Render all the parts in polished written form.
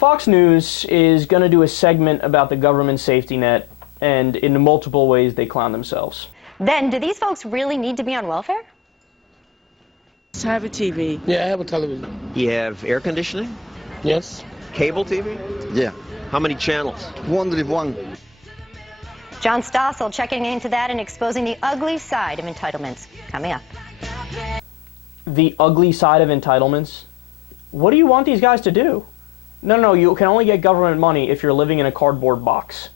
Fox News is going to do a segment about the government safety net, and in multiple ways they clown themselves. Then, do these folks really need to be on welfare? I have a TV. Yeah, I have a television. You have air conditioning? Yes. Cable TV? Yeah. How many channels? Only one. John Stossel checking into that and exposing the ugly side of entitlements. Coming up. The ugly side of entitlements? What do you want these guys to do? No, you can only get government money if you're living in a cardboard box.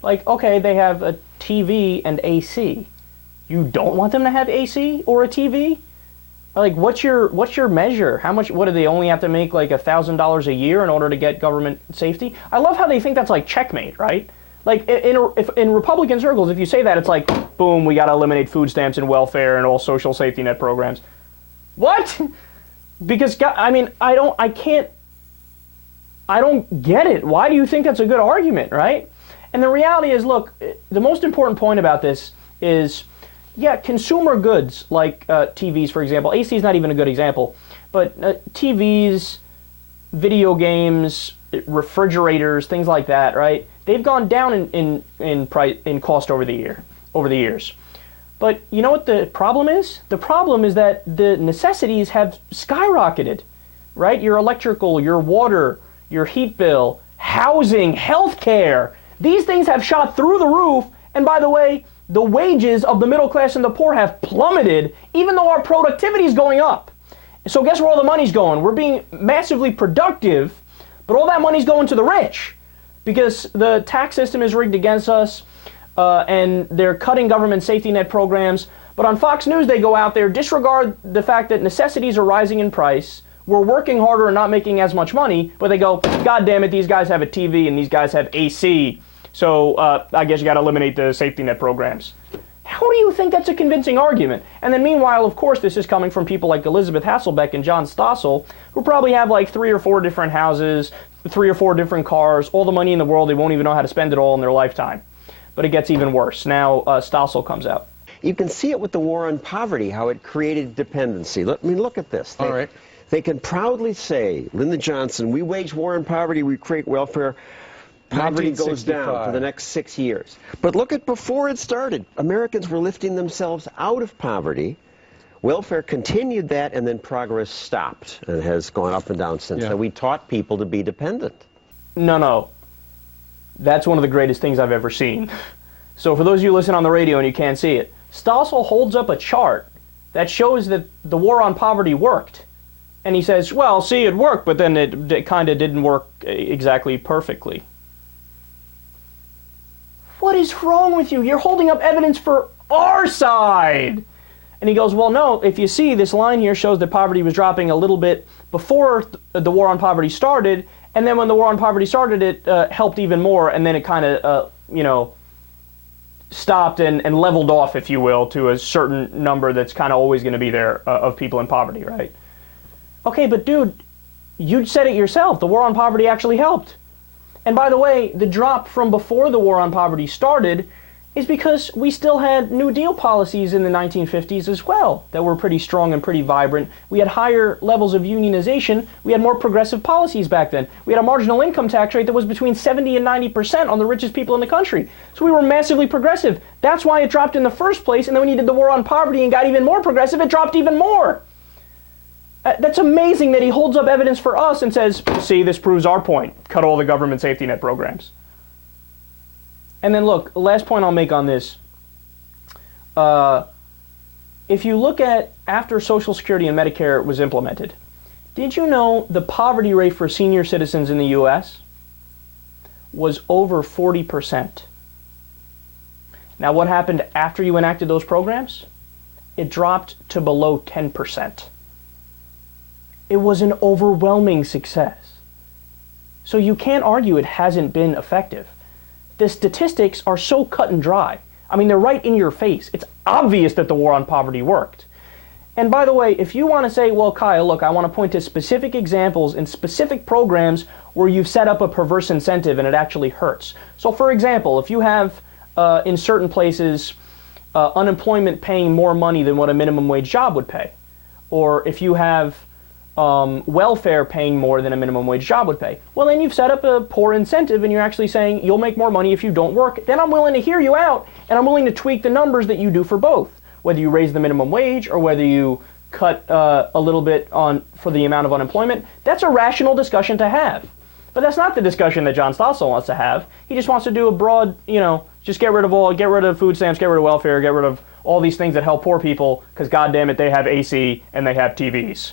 Like, okay, they have a TV and AC. You don't want them to have AC or a TV? Like, what's your measure? How much? What do they only have to make like $1,000 a year in order to get government safety? I love how they think that's like checkmate, right? Like in Republican circles, if you say that, it's like, boom, we got to eliminate food stamps and welfare and all social safety net programs. What? Because I mean, I don't get it. Why do you think that's a good argument, right? And the reality is, look, the most important point about this is, yeah, consumer goods like TVs, for example. AC is not even a good example, but TVs, video games, refrigerators, things like that, right? They've gone down in price, in cost over the years. But you know what the problem is? The problem is that the necessities have skyrocketed, right? Your electrical, your water, your heat bill, housing, healthcare. These things have shot through the roof, and by the way, the wages of the middle class and the poor have plummeted, even though our productivity is going up. So guess where all the money's going? We're being massively productive, but all that money's going to the rich, because the tax system is rigged against us, and they're cutting government safety net programs. But on Fox News, they go out there, disregard the fact that necessities are rising in price, we're working harder and not making as much money, but they go, God damn it, these guys have a TV and these guys have AC, so I guess you got to eliminate the safety net programs. How do you think that's a convincing argument? And then meanwhile, of course, this is coming from people like Elisabeth Hasselbeck and John Stossel, who probably have like 3 or 4 different houses, 3 or 4 different cars, all the money in the world. They won't even know how to spend it all in their lifetime. But it gets even worse. Now Stossel comes out. You can see it with the war on poverty, how it created dependency. Look at this. All right. They can proudly say, Lyndon Johnson, we wage war on poverty, we create welfare. Poverty goes down for the next 6 years. But look at before it started. Americans were lifting themselves out of poverty. Welfare continued that, and then progress stopped and has gone up and down since. Yeah. So we taught people to be dependent. No. That's one of the greatest things I've ever seen. So for those of you listening on the radio and you can't see it, Stossel holds up a chart that shows that the war on poverty worked. And he says, well, see, it worked, but then it kind of didn't work exactly perfectly. What is wrong with you? You're holding up evidence for our side. And he goes, well, no, if you see, this line here shows that poverty was dropping a little bit before the war on poverty started, and then when the war on poverty started, it helped even more, and then it kind of, stopped and leveled off, if you will, to a certain number that's kind of always going to be there of people in poverty, right? Okay, but dude, you said it yourself. The war on poverty actually helped. And by the way, the drop from before the war on poverty started is because we still had New Deal policies in the 1950s as well that were pretty strong and pretty vibrant. We had higher levels of unionization. We had more progressive policies back then. We had a marginal income tax rate that was between 70 and 90% on the richest people in the country. So we were massively progressive. That's why it dropped in the first place. And then when you did the war on poverty and got even more progressive, it dropped even more. That's amazing that he holds up evidence for us and says, see, this proves our point. Cut all the government safety net programs. And then look, last point I'll make on this. If you look at after Social Security and Medicare was implemented, did you know the poverty rate for senior citizens in the U.S. was over 40%? Now what happened after you enacted those programs? It dropped to below 10%. It was an overwhelming success. So you can't argue it hasn't been effective. The statistics are so cut and dry. I mean, they're right in your face. It's obvious that the war on poverty worked. And by the way, if you want to say, well, Kyle, look, I want to point to specific examples in specific programs where you've set up a perverse incentive and it actually hurts. So for example, if you have in certain places unemployment paying more money than what a minimum wage job would pay, or if you have welfare paying more than a minimum wage job would pay. Well, then you've set up a poor incentive and you're actually saying you'll make more money if you don't work. Then I'm willing to hear you out, and I'm willing to tweak the numbers that you do for both, whether you raise the minimum wage or whether you cut a little bit for the amount of unemployment. That's a rational discussion to have. But that's not the discussion that John Stossel wants to have. He just wants to do a broad, just get rid of food stamps, get rid of welfare, get rid of all these things that help poor people, because goddamn it, they have AC and they have TVs.